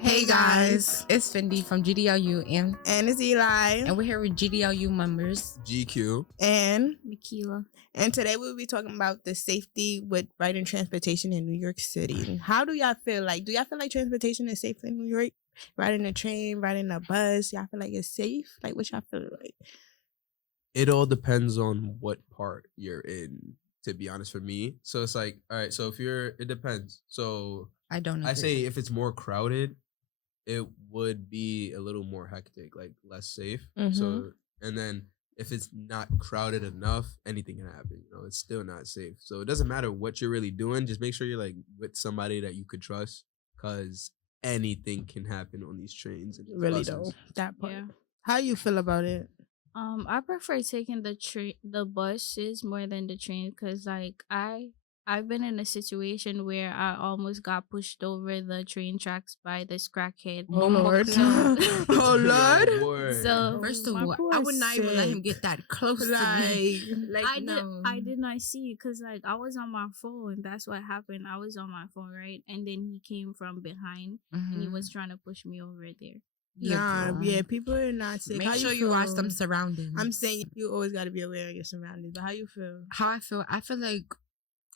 Hey guys, it's Fendi from GDLU and it's Eli, and we're here with GDLU members GQ and Mikila. And today we'll be talking about the safety with riding transportation in New York City. How do y'all feel like? Do y'all feel like transportation is safe in New York? Riding a train, riding a bus, y'all feel like it's safe? Like what y'all feel like? It all depends on what part you're in, to be honest, for me. So it's like, all right, so it depends. So I don't agree. I say if it's more crowded, it would be a little more hectic, like less safe. So, and then if it's not crowded enough, anything can happen. You know, it's still not safe. So it doesn't matter what you're really doing. Just make sure you're like with somebody that you could trust, because anything can happen on these trains. And these Really buses. though, that part. Yeah. How you feel about it? I prefer taking the buses more than the train because I've been in a situation where I almost got pushed over the train tracks by this crackhead. Oh Lord! So, oh Lord! Lord. So First of My all, boy I would not even let sick. him get that close to me. Like, I did not see it because like I was on my phone. That's what happened. I was on my phone, right? And then he came from behind and he was trying to push me over there. Yeah, People are not safe. Make How sure you you watch feel? them surroundings. I'm saying you always got to be aware of your surroundings. But how you feel? How I feel like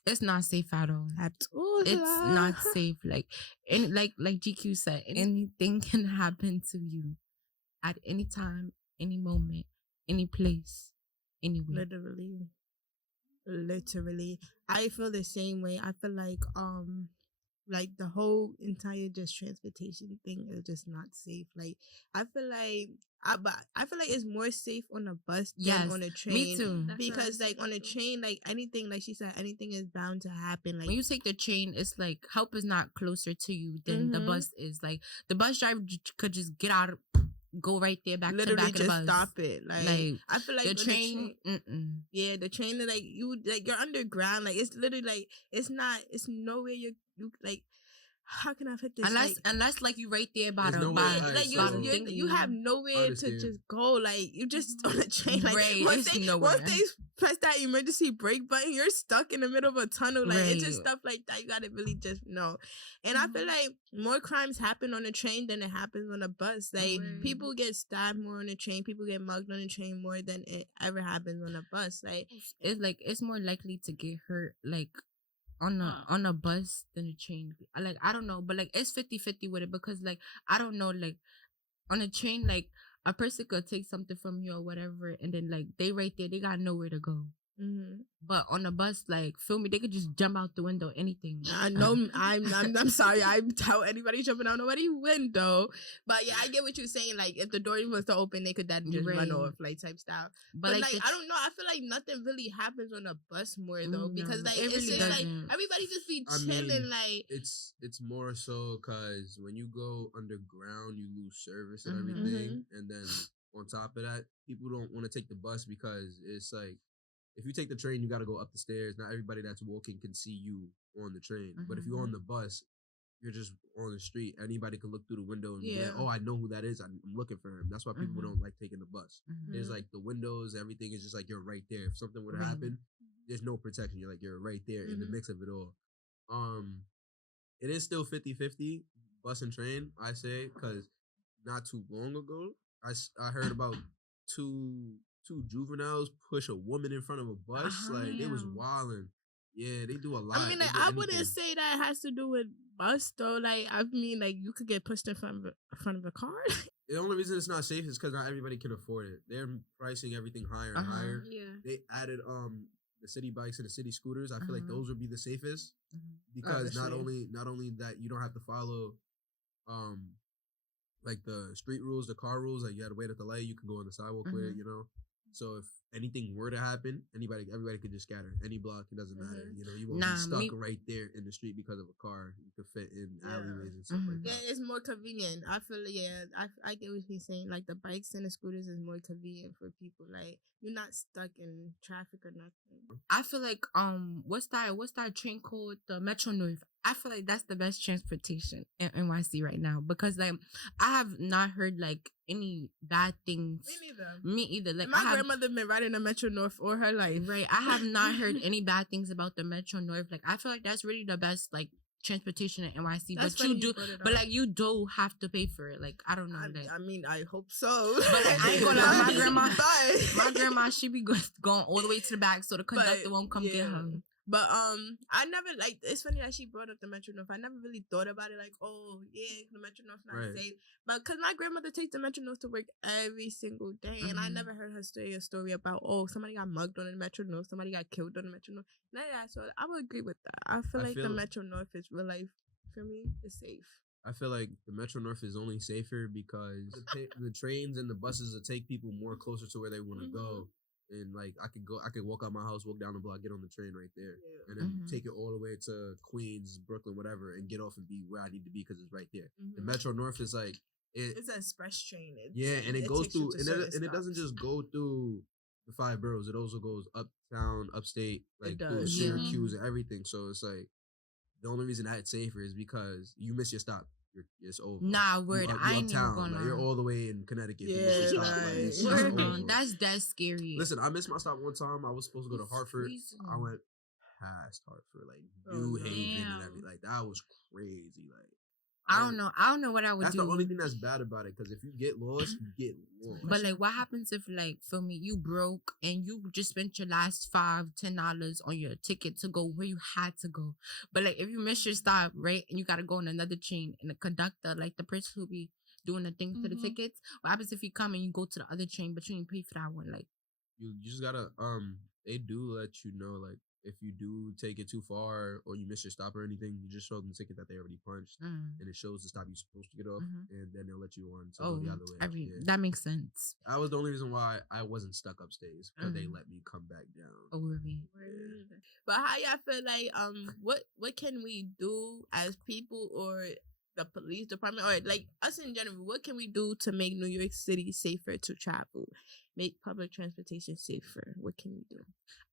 it's not safe at all. At all? It's not safe. Like like GQ said, anything can happen to you at any time, any moment, any place, anywhere. Literally. I feel the same way. I feel like the whole entire just transportation thing is just not safe. Like I feel like I feel like it's more safe on a bus than on a train. Me too. Because like on a train, like anything, like she said, anything is bound to happen. Like when you take the train, it's like help is not closer to you than the bus is. Like the bus driver could just get out, go right there, back literally to back just of the bus. stop it. Like I feel like the train. Yeah, the train is like you're underground. Like it's literally like it's nowhere you like. How can I put this? Unless like you right there by There's the nowhere, by like, you have nowhere to just go. Like you just on a train. Like right, once they press that emergency brake button, you're stuck in the middle of a tunnel. Like it's just stuff like that. You gotta really just know. And I feel like more crimes happen on a train than it happens on a bus. Like people get stabbed more on a train. People get mugged on a train more than it ever happens on a bus. Like it's more likely to get hurt like on a bus than a train. Like I don't know, but like it's 50-50 with it, because like I don't know, like on a train, like a person could take something from you or whatever, and then like they right there, they got nowhere to go. But on a bus, like feel me, they could just jump out the window, anything. I know. I'm sorry. I tell anybody jumping out nobody's window. But yeah, I get what you're saying. Like if the door was to open, they could then just run off, like type style. But like I don't know. I feel like nothing really happens on a bus more though, because like it's really just like everybody just be chilling. Like it's more so because when you go underground, you lose service and everything, and then on top of that, people don't want to take the bus because it's like, if you take the train, you got to go up the stairs. Not everybody that's walking can see you on the train. But if you're on the bus, you're just on the street. Anybody can look through the window and be like, oh, I know who that is. I'm looking for him. That's why people don't like taking the bus. There's like the windows, everything is just like you're right there. If something would happen, there's no protection. You're right there in the mix of it all. It is still 50-50, bus and train, I say, because not too long ago, I heard about two juveniles push a woman in front of a bus. Like they was wilding. Yeah, they do a lot. I mean, like, I wouldn't say that has to do with bus though. Like I mean, like you could get pushed in front of a car. The only reason it's not safe is because not everybody can afford it. They're pricing everything higher and higher. Yeah. They added the city bikes and the city scooters. I feel like those would be the safest because not only that you don't have to follow like the street rules, the car rules, like you had to wait at the light, you can go on the sidewalk with it, you know. So if anything were to happen, everybody could just scatter. Any block, it doesn't matter. You know, you won't be stuck right there in the street because of a car. You could fit in alleyways and stuff like that. Yeah, it's more convenient. I feel I get what he's saying. Like the bikes and the scooters is more convenient for people. Like you're not stuck in traffic or nothing. I feel like what's that train called? The Metro North. I feel like that's the best transportation in NYC right now, because like I have not heard like any bad things. Me either. Like my grandmother been riding the Metro North all her life. Right. I have not heard any bad things about the Metro North. Like I feel like that's really the best like transportation in NYC, That's but you funny do, brought it but up. like you do have to pay for it. Like I don't know. Like, I mean, I hope so. but like, I ain't gonna lie, my grandma, But- my grandma, she be going all the way to the back, so the conductor won't come get her. But I never like. It's funny that she brought up the Metro North. I never really thought about it. Like, oh yeah, the Metro North not safe. But because my grandmother takes the Metro North to work every single day, and I never heard her say a story about somebody got mugged on the Metro North, somebody got killed on the Metro North. None of that. So I would agree with that. I feel like the Metro North is real life for me. It's safe. I feel like the Metro North is only safer because the trains and the buses will take people more closer to where they want to go. And like I could walk out my house, walk down the block, get on the train right there, and then take it all the way to Queens, Brooklyn, whatever, and get off and be where I need to be because it's right there. The Metro North is like it's an express train. And it goes through, and it doesn't just go through the 5 boroughs. It also goes uptown, upstate, like through Syracuse and everything. So it's like the only reason that it's safer is because you miss your stop. It's over. Nah, word. I ain't even gonna like, you're all the way in Connecticut. Yeah, that's scary. Listen, I missed my stop one time. I was supposed to go to Hartford. I went past Hartford, like New Haven and everything. Like that was crazy. Like I don't know what I would do. That's the only thing that's bad about it, because if you get lost, you get lost. But like, what happens if, like, for me, you broke and you just spent your last $5-10 on your ticket to go where you had to go? But like, if you miss your stop, right, and you gotta go on another train, and the conductor, like the person who be doing the things for the tickets, what happens if you come and you go to the other train, but you didn't pay for that one? Like, you just gotta they do let you know, like, if you do take it too far or you miss your stop or anything, you just show them the ticket that they already punched, and it shows the stop you're supposed to get off, and then they'll let you on to go the other way. That makes sense. That was the only reason why I wasn't stuck upstairs, because they let me come back down. Oh, really? But how y'all feel like what can we do as people or the police department or like us in general? What can we do to make New York City safer to travel? Make public transportation safer. What can we do?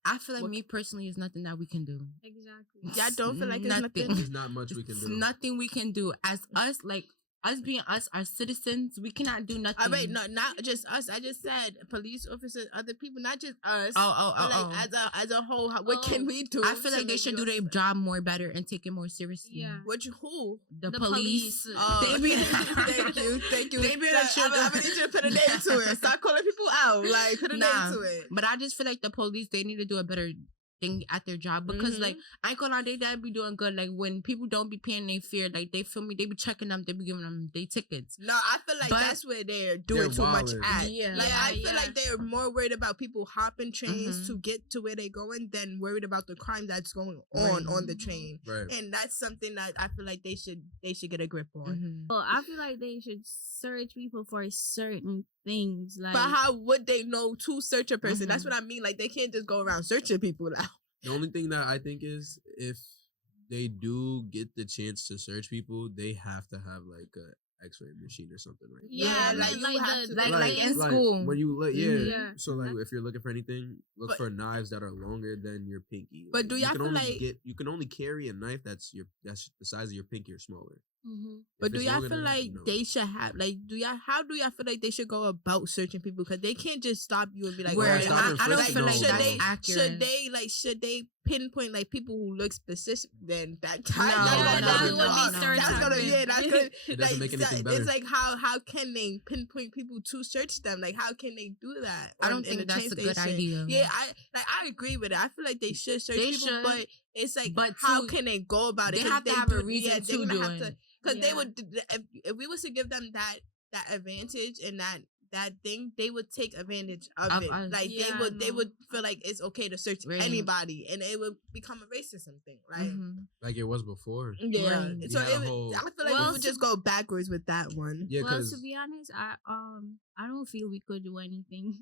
I feel like me personally is nothing that we can do. Exactly. Y'all don't feel like there's nothing? There's not much we can do. Nothing we can do as us, like us being us, our citizens. We cannot do nothing. Wait, no, not just us. I just said police officers, other people, not just us. As a whole, what can we do? I feel like they should do their job more better and take it more seriously. Yeah. Who? The police. Oh, They be, thank you. They be like, I'm gonna need you to put a name to it. Stop calling people out. Like, put a name to it. But I just feel like the police, they need to do a better thing at their job, because like I ain't gonna lie, they be doing good. Like when people don't be paying their fare, like they feel me, they be checking them, they be giving them their tickets. No, I feel like that's where they're doing too much at. Yeah. Like I feel like they're more worried about people hopping trains to get to where they're going than worried about the crime that's going on the train. Right. And that's something that I feel like they should get a grip on. Well, I feel like they should search people for certain things. Like, but how would they know to search a person? That's what I mean. Like they can't just go around searching people now. The only thing that I think is, if they do get the chance to search people, they have to have like a X-ray machine or something like that. Yeah, like in school. When you look, So like if you're looking for anything, look for knives that are longer than your pinky. But do y'all feel like you can only carry a knife that's the size of your pinky or smaller? But do y'all feel like they should have how do y'all feel like they should go about searching people? Because they can't just stop you and be like, I don't feel like that's accurate. Should they pinpoint like people who look specific? Then It doesn't make anything better. It's like how can they pinpoint people to search them? Like how can they do that? I don't think that's a good idea. Yeah, I agree with it. I feel like they should search people, but it's like, but how can they go about it? They have to have a reason to do it. Because they would, if we was to give them that advantage and that thing, they would take advantage of it. Like they would feel like it's okay to search anybody, and it would become a racism thing, right? Like it was before. Yeah. Right. So I feel like we would just go backwards with that one. Yeah. Well, to be honest, I don't feel we could do anything.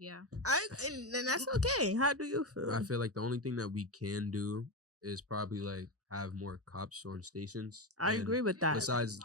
And that's okay. How do you feel? I feel like the only thing that we can do is probably like have more cops on stations. I agree with that. Besides,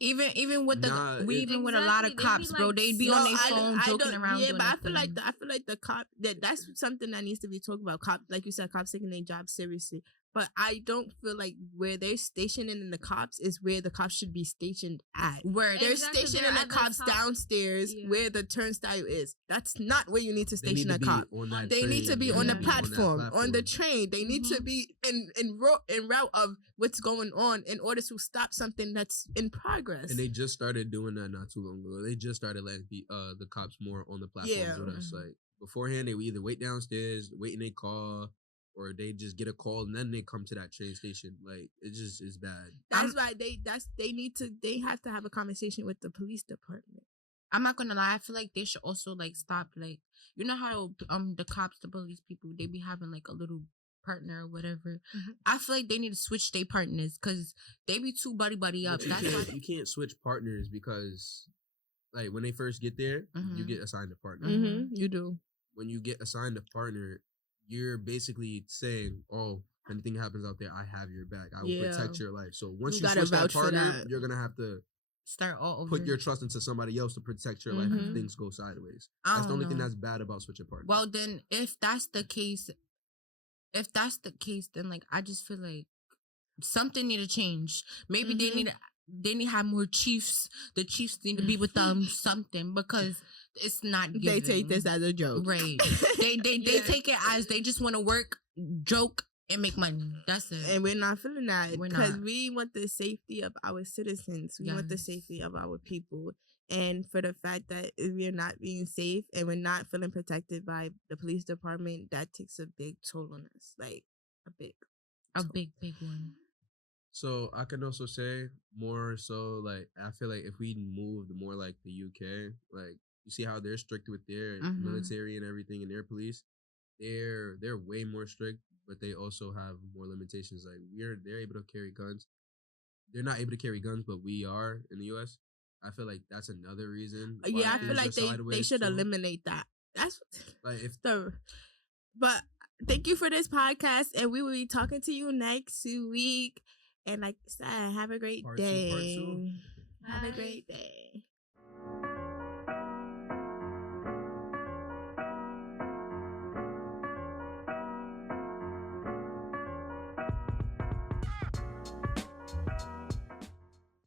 even with with a lot of cops, bro, they'd be on their phone joking around. Yeah, but I feel like the cop that's something that needs to be talked about. Cops, like you said, cops taking their job seriously. but I don't feel like where they're stationing in the cops is where the cops should be stationed at. Where they're stationing the cops downstairs where the turnstile is. That's not where you need to station a cop. They need to be on the platform, on the train. They need to be in route of what's going on in order to stop something that's in progress. And they just started doing that not too long ago. They just started letting the cops more on the platforms with us. Like beforehand, they would either wait downstairs, wait in their car, or they just get a call and then they come to that train station. Like it just is bad. That's why they have to have a conversation with the police department. I'm not gonna lie, I feel like they should also like stop, like, you know how the cops, the police people, they be having like a little partner or whatever. I feel like they need to switch their partners because they be too buddy up. You can't switch partners because like when they first get there, you get assigned a partner. You do. When you get assigned a partner, you're basically saying, oh, if anything happens out there, I have your back. I will protect your life. So once you switch that partner, you're going to have to start all over. Put your trust into somebody else to protect your life if things go sideways. That's the only thing that's bad about switching partners. Well, then if that's the case, then like I just feel like something need to change. Maybe they need to have more chiefs. The chiefs need to be with them, something, because it's not giving. They take this as a joke. Right. They take it as they just want to work, joke, and make money. That's it. And we're not feeling that because we want the safety of our citizens. We want the safety of our people. And for the fact that if we're not being safe and we're not feeling protected by the police department, that takes a big toll on us. Like a big one. So I can also say more so like I feel like if we moved more like the UK, like you see how they're strict with their military and everything and their police, they're way more strict, but they also have more limitations. Like they're able to carry guns. They're not able to carry guns, but we are in the US. I feel like that's another reason. Yeah, I feel like they should eliminate that. That's like but thank you for this podcast, and we will be talking to you next week. And like I said, have a great day. Have a great day.